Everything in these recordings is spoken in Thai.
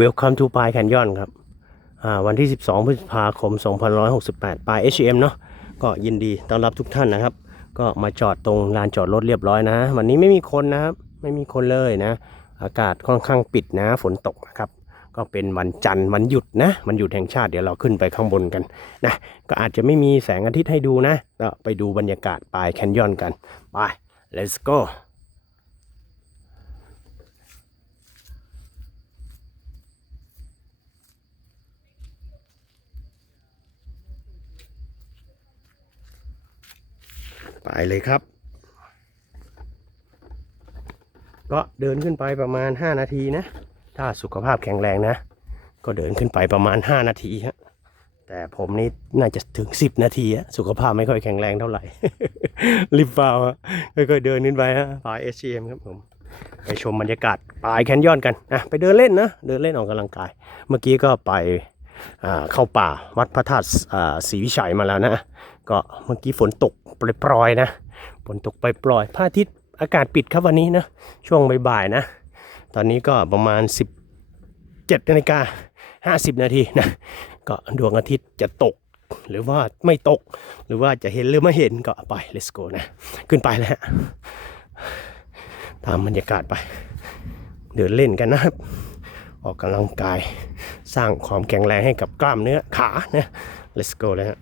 Welcome to ปลายแคนยอนครับวันที่ 12 พฤษภาคม2568 ปลาย HM เนาะก็ยินดีต้อนรับทุกท่านนะครับ ก็มาจอดตรงลานจอดรถเรียบร้อยนะ วันนี้ไม่มีคนนะครับ ไม่มีคนเลยนะ อากาศค่อนข้างปิดนะ ฝนตกนะครับ ก็เป็นวันจันทร์วันหยุดนะวันหยุดแห่งชาติเดี๋ยวเราขึ้นไปข้างบนกันนะก็อาจจะไม่มีแสงอาทิตย์ให้ดูนะก็ไปดูบรรยากาศปลายแคนยอนกันไป let's go ไปเลยครับ ก็เดินขึ้นไปประมาณ 5 นาทีนะ ถ้าสุขภาพแข็งแรงนะ ก็เดินขึ้นไปประมาณ 5 นาทีฮะแต่ผมนี่น่าจะถึง 10 นาทีอะสุขภาพไม่ค่อยแข็งแรงเท่าไหร่รีบเฝ้าฮะค่อยๆเดินขึ้นไปฮะปลายเอชเอ็มครับผมไปชมบรรยากาศปลายแคนยอนกันนะไปเดินเล่นนะ เดินเล่นออกกำลังกาย เมื่อกี้ก็ไปเข้าป่าวัดพระธาตุศรีวิชัยมาแล้วนะ ก็เมื่อกี้ฝนตกปล่อยๆนะ ฝนตกปล่อยๆพระอาทิตย์อากาศปิดครับวันนี้นะ ช่วงบ่ายๆนะ ตอนนี้ก็ประมาณ 17นาฬิกา50 นาทีนะ ก็ดวงอาทิตย์จะตก หรือว่าไม่ตก หรือว่าจะเห็นหรือไม่เห็นก็ไป let's go นะ ขึ้นไปแล้วฮะตามบรรยากาศไป เดินเล่นกันนะครับ ออกกำลังกาย สร้างความแข็งแรงให้กับกล้ามเนื้อขานะ let's go เลยฮะ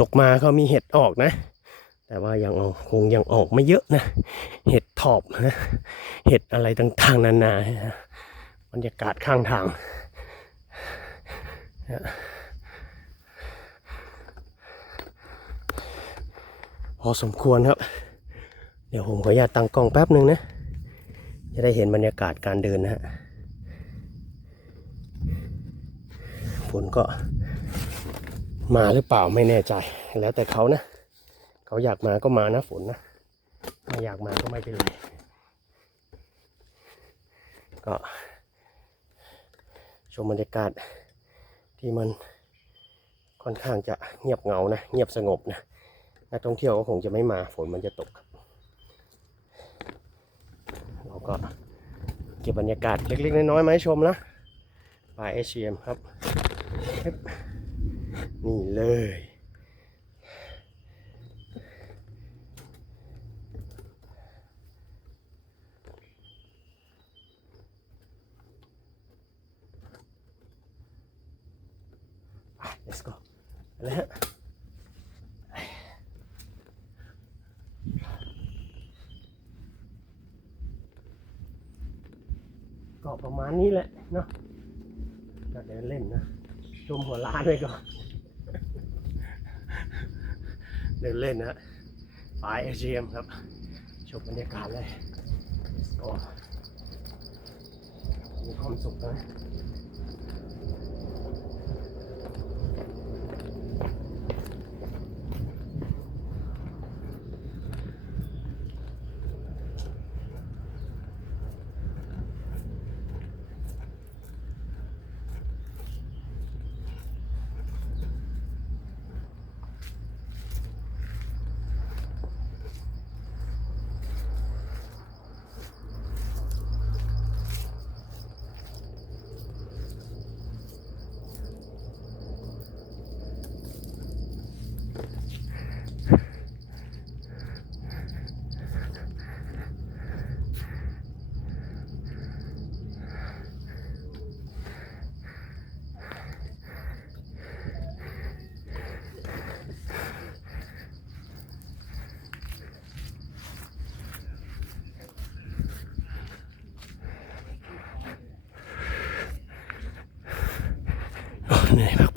ตกมาก็มีเห็ดออกนะ แต่ว่ายังเอาคงยังออกไม่เยอะนะ เห็ดถอบนะ เห็ดอะไรต่างๆนานานะบรรยากาศข้างทางพอสมควรครับ เดี๋ยวผมขออนุญาตตั้งกล้องแป๊บหนึ่งนะ จะได้เห็นบรรยากาศการเดินนะฮะฝนก็ มาหรือเปล่าไม่แน่ใจ แล้วแต่เขานะ เขาอยากมาก็มานะฝนนะไม่อยากมาก็ไม่เป็นไรก็ชมบรรยากาศที่มันค่อนข้างจะเงียบเหงานะ เงียบสงบนะนักท่องเที่ยวก็คงจะไม่มาฝนมันจะตกเราก็เก็บบรรยากาศเล็กๆน้อยๆมาให้ชมนะปลายเอเชียมครับ นี่เลยไป let's go ไปเลยฮะก็ประมาณนี้แหละเนาะก็เดินเล่นนะชมหัวล้านไว้ก่อน เดินเล่นนะปลายเอเชียมครับ ชมบรรยากาศเลยโอ้มีความสุขนะ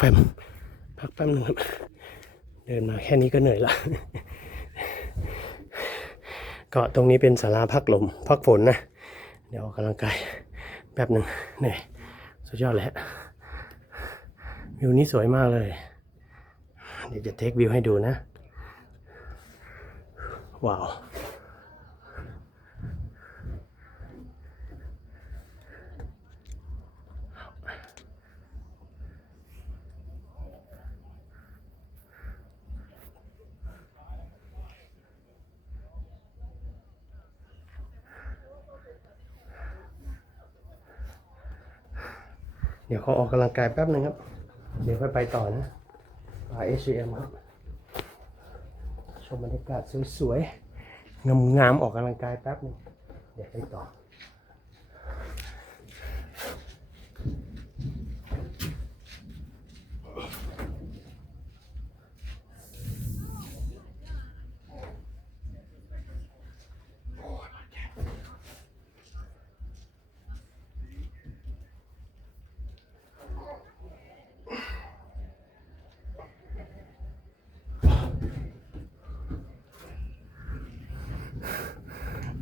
แป๊บพักแป๊บหนึ่งครับ เดินมาแค่นี้ก็เหนื่อยละก็ตรงนี้เป็นศาลาพักลมพักฝนนะ เดี๋ยวออกกำลังกายแป๊บหนึ่งนื่สุดยอดเลยฮะวิวนี้สวยมากเลย เดี๋ยวจะเทควิวให้ดูนะ ว้าว ดี๋ยวเขาออกกำลังกายแป๊บหนึ่งครับ เดี๋ยวค่อยไปต่อนะป่าเอชเอ็มครับ ชมบรรยากาศสวยๆ งามๆ ออกกำลังกายแป๊บหนึง เดี๋ยวไปต่อ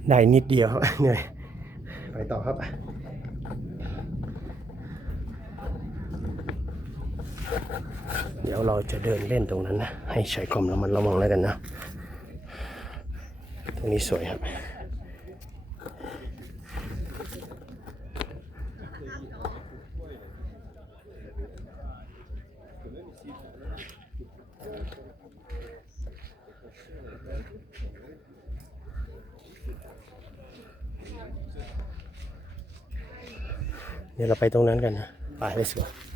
ได้นิดเดียวครับเหนื่อยไปต่อครับเดี๋ยวเราจะเดินเล่นตรงนั้นนะ ให้ใช้ความระมัดระวังแล้วกันนะ ตรงนี้สวยครับ เดี๋ยวเราไปตรงนั้นกันนะ ไป let's go No,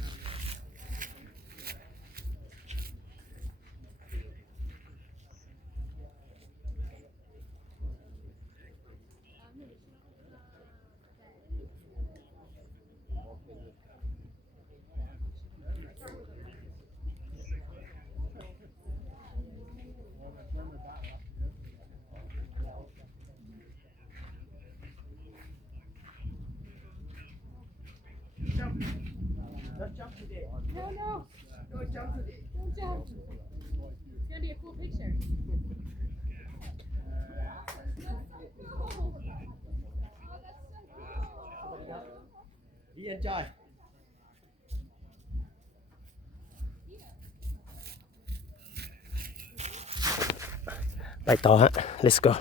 ไปต่อฮะ let's go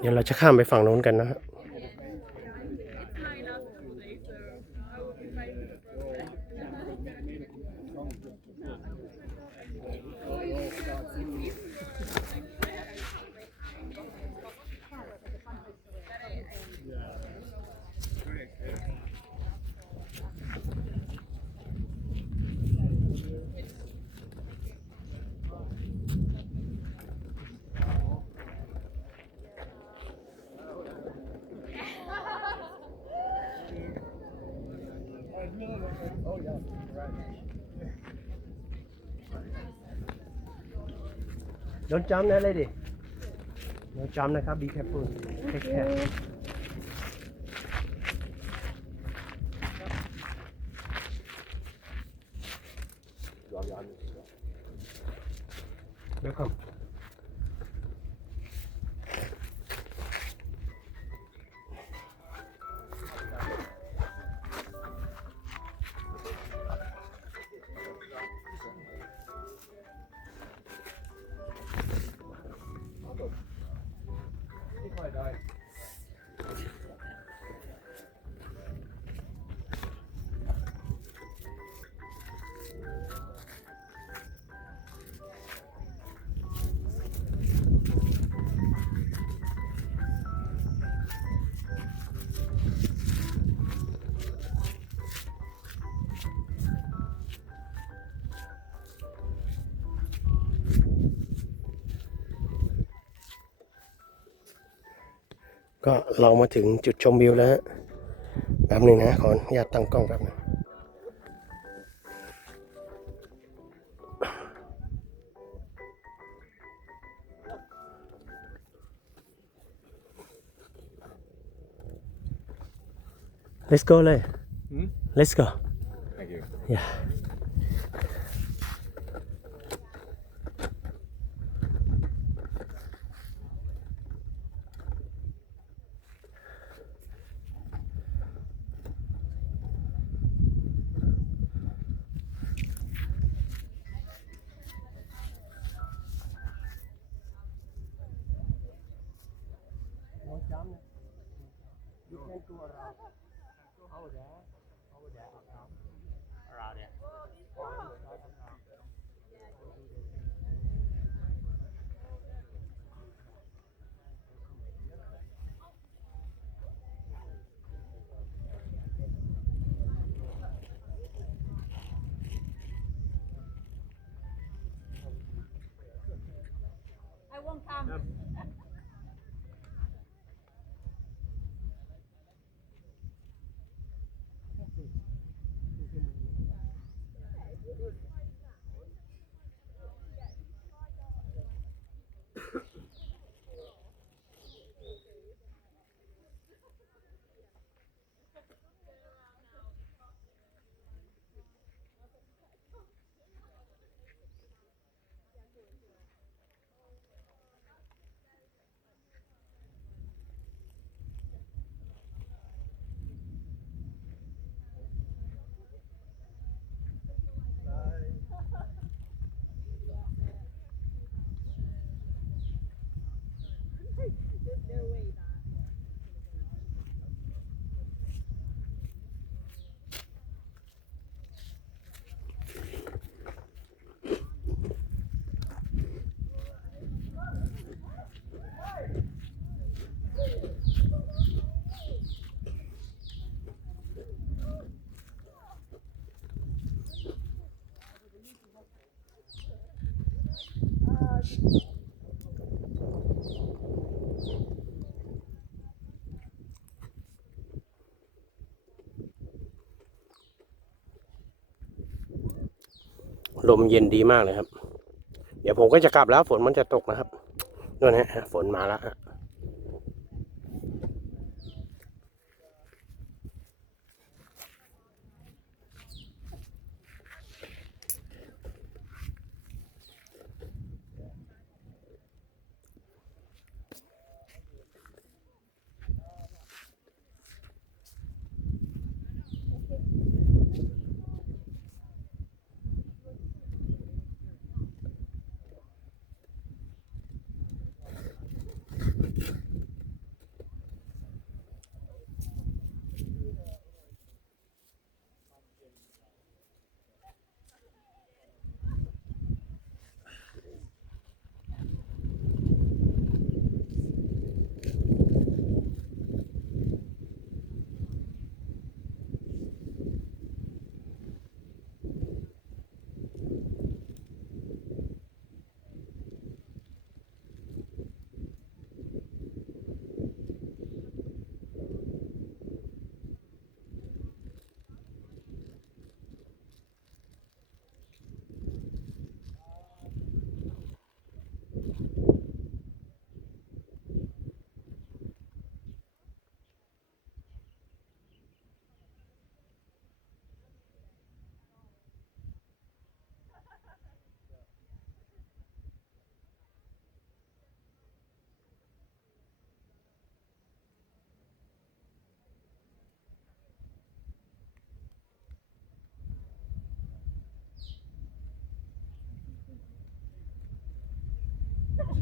เดี๋ยวเราจะข้ามไปฝั่งโน้นกันนะฮะ Don't jump นะ lady No jump นะครับ be careful take care เดี๋ยวครับ ก็เรามาถึงจุดชมวิวแล้วฮะแป๊บหนึ่งนะขออนุญาตตั้งกล้องแป๊บหนึง let's go เลย Hmm? let's go Thank you. yeah ಹೌದಾ ಹೌದಾ around ลมเย็นดีมากเลยครับ เดี๋ยวผมก็จะกลับแล้วฝนมันจะตกนะครับนู่นฮะฝนมาแล้ว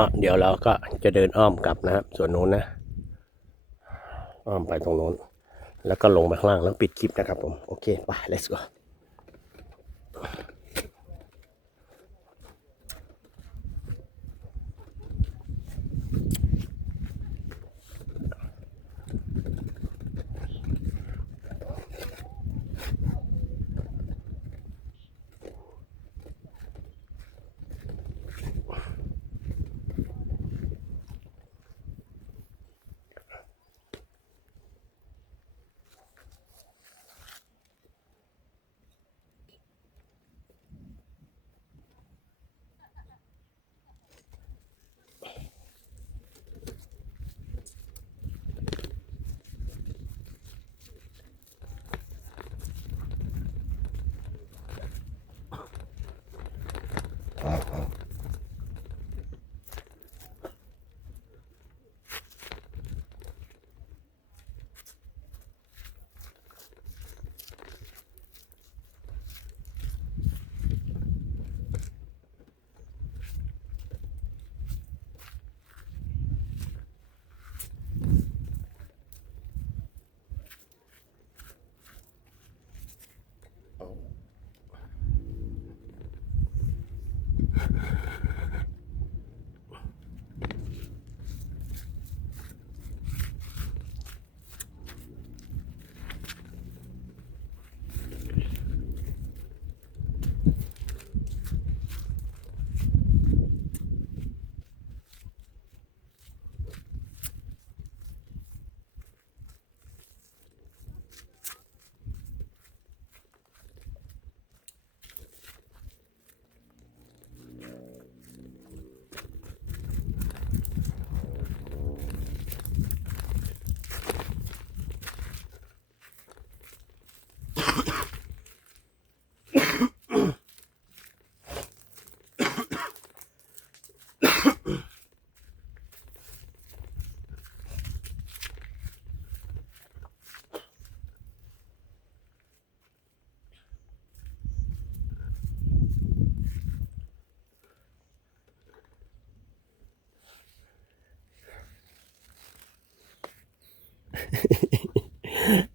ก็เดี๋ยวเราก็จะเดินอ้อมกลับนะครับส่วนนู้นนะ อ้อมไปตรงนู้น แล้วก็ลงไปข้างล่างแล้วปิดคลิปนะครับผม โอเค ไป let's go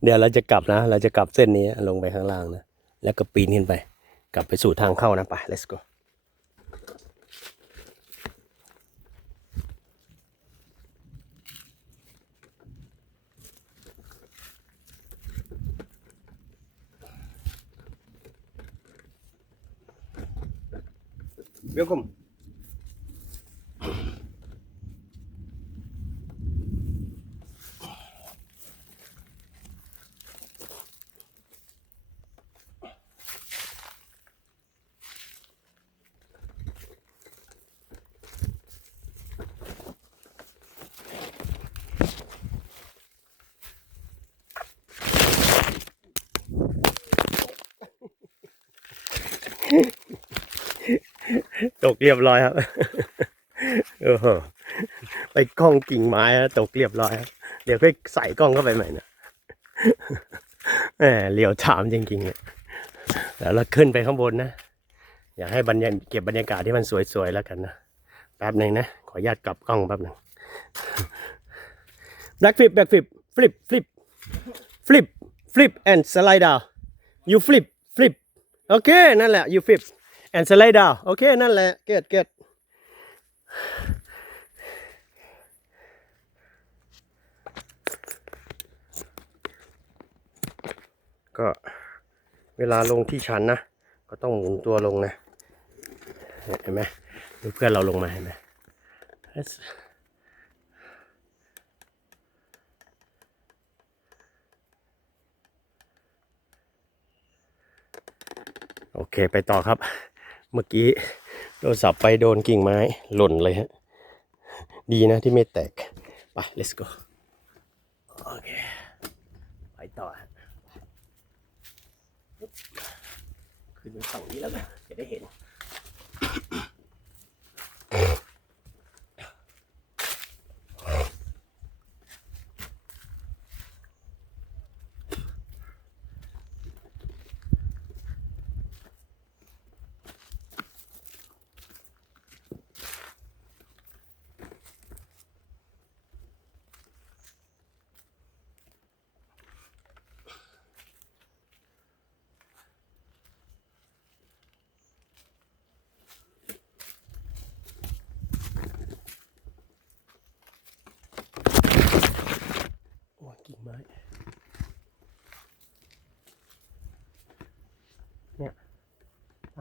เดี๋ยวเราจะกลับนะ เราจะกลับเส้นนี้ลงไปข้างล่างนะ แล้วก็ปีนขึ้นไป กลับไปสู่ทางเข้านะไป let's go เวลคัม ตกเรียบร้อยครับเออไปกล้องกิ่งไม้แล้วตกเรียบร้อยครับเดี๋ยวค่อยใส่กล้องเข้าไปใหม่นะแหมเหลียวถามจริงๆเนี่ยแล้วเราขึ้นไปข้างบนนะ อยากให้บรรยากเก็บบรรยากาศที่มันสวยๆแล้วกันนะ แป๊บหนึ่งนะ ขออนุญาตกลับกล้องแป๊บหนึ่ง back flip back flip flip flip flip flip and slide down you flip flip โอเค นั่นแหละ you flip and slide down โอเค นั่นแหละ good good ก็เวลาลงที่ชันนะ ก็ต้องหมุนตัวลงนะ เห็นไหมดูเพื่อนเราลงมาเห็นไหมโอเค ไปต่อครับ เมื่อกี้โทรศัพท์ไปโดนกิ่งไม้หล่นเลยฮะ ดีนะที่ไม่แตก ไป let's go โอเค ไปต่อขึ้นไปฝั่งนี้แล้วกันจะได้เห็น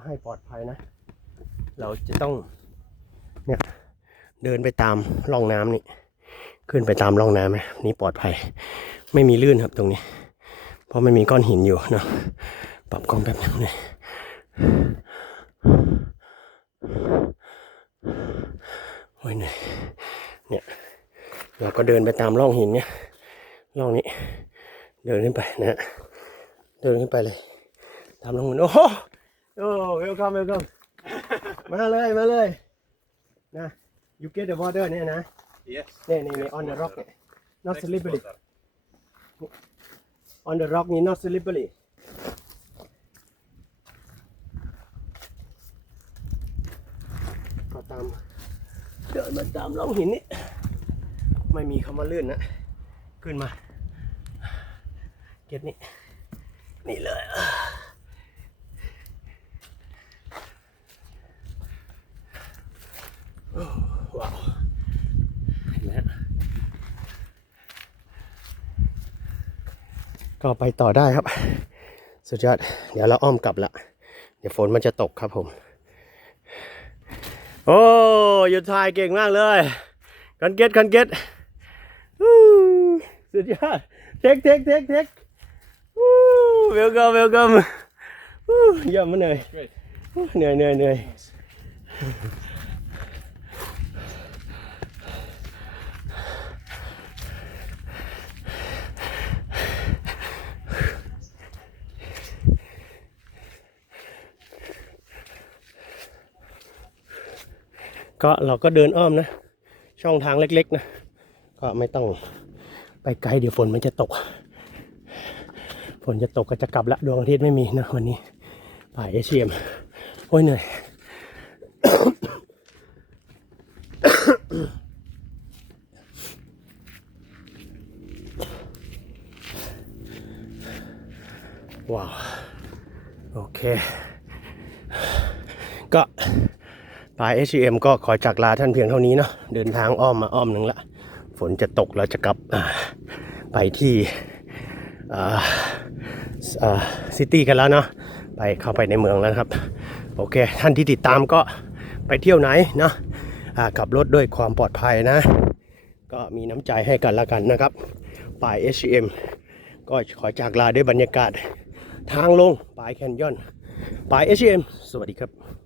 ให้ปลอดภัยนะ เราจะต้องเนี่ยเดินไปตามร่องน้ำนี่ขึ้นไปตามร่องน้ำนะนี่ปลอดภัย ไม่มีลื่นครับตรงนี้ เพราะไม่มีก้อนหินอยู่เนาะปรับกล้องแป๊บนึงเลยโอ้ยเหนื่อยเนี่ยเราก็เดินไปตามร่องหินเนี่ยร่องนี้ เดินขึ้นไปนะเดินขึ้นไปเลย ตามร่องหินโอ้ โหโอ้เวลคัมเวลคัมมาเลยมาเลยนะ you get the water เนี่ยนะ Yes. เนี่ยนี่นี่ on the rock เนี่ย not slippery on the rock นี่ not slippery ก็ตามเดินมาตามร่องหินนี่ไม่มีคำว่าลื่นนะ ขึ้นมา เก็ตนี่นี่เลย โอ้ว้าวเห็นไหมฮะก็ไปต่อได้ครับ สุดยอด เดี๋ยวเราอ้อมกลับละ เดี๋ยวฝนมันจะตกครับผม โอ้หยุดถ่ายเก่งมากเลยคันเก็ตคันเก็ตฮู้สุดยอด เทคเทคเทคเทคเวลกัมเวลกัมเยี่ยมมากเลย Great. เหนื่อยเหนื่อยเหนื่อย ก็เราก็เดินอ้อมนะ ช่องทางเล็กๆนะ ก็ไม่ต้องไปไกลเดี๋ยวฝนมันจะตก ฝนจะตกก็จะกลับละดวงอาทิตย์ไม่มีนะวันนี้ป่ายเอเชียมโอ้ยเหนื่อย โว้าว โอเค ก็ ปลาย HM ก็ขอจากลาท่านเพียงเท่านี้เนาะเดินทางอ้อมมาอ้อมหนึ่งละ ฝนจะตกเราจะกลับไปที่ซิตี้กันแล้วเนาะไปเข้าไปในเมืองแล้วครับ โอเค ท่านที่ติดตามก็ไปเที่ยวไหนเนาะขับรถด้วยความปลอดภัยนะ ก็มีน้ำใจให้กันละกันนะครับปลาย HM ก็ขอจากลาด้วยบรรยากาศทางลงปลายแคนยอนปลาย HM สวัสดีครับ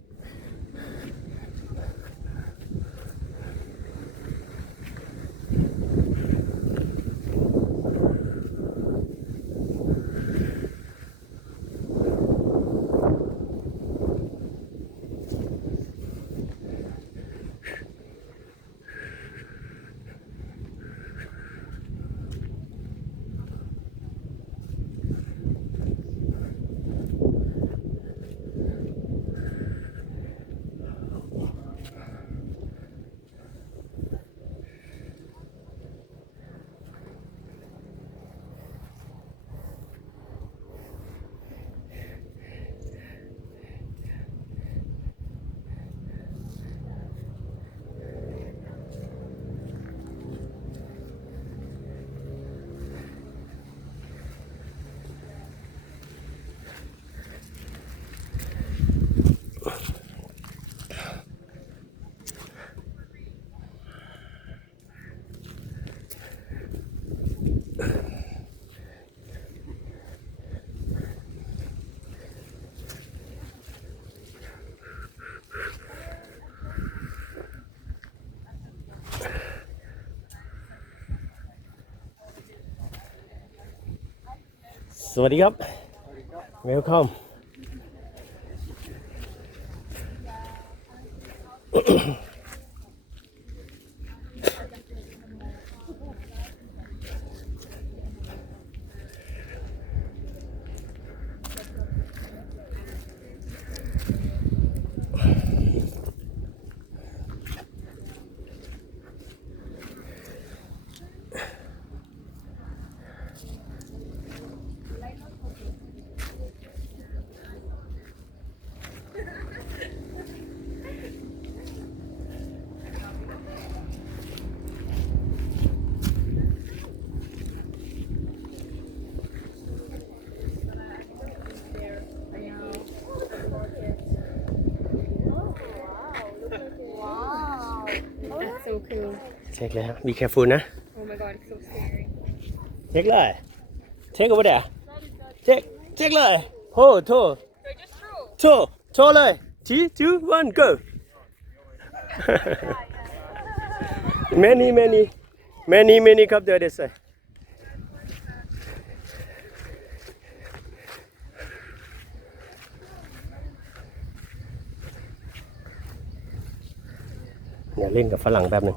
สวัสดีครับ Welcome เช็คเลยฮะ be careful นะ Oh my god, it's so scary. เช็คเลย เช็ค over there เช็ค เช็คเลยโหโท So I just threw. โชว์โชว์เลยทีทูวัน go many many many many ครับเดี๋ยวเดี๋ยวใส่ อย่าเล่นกับฝรั่งแป๊บหนึ่ง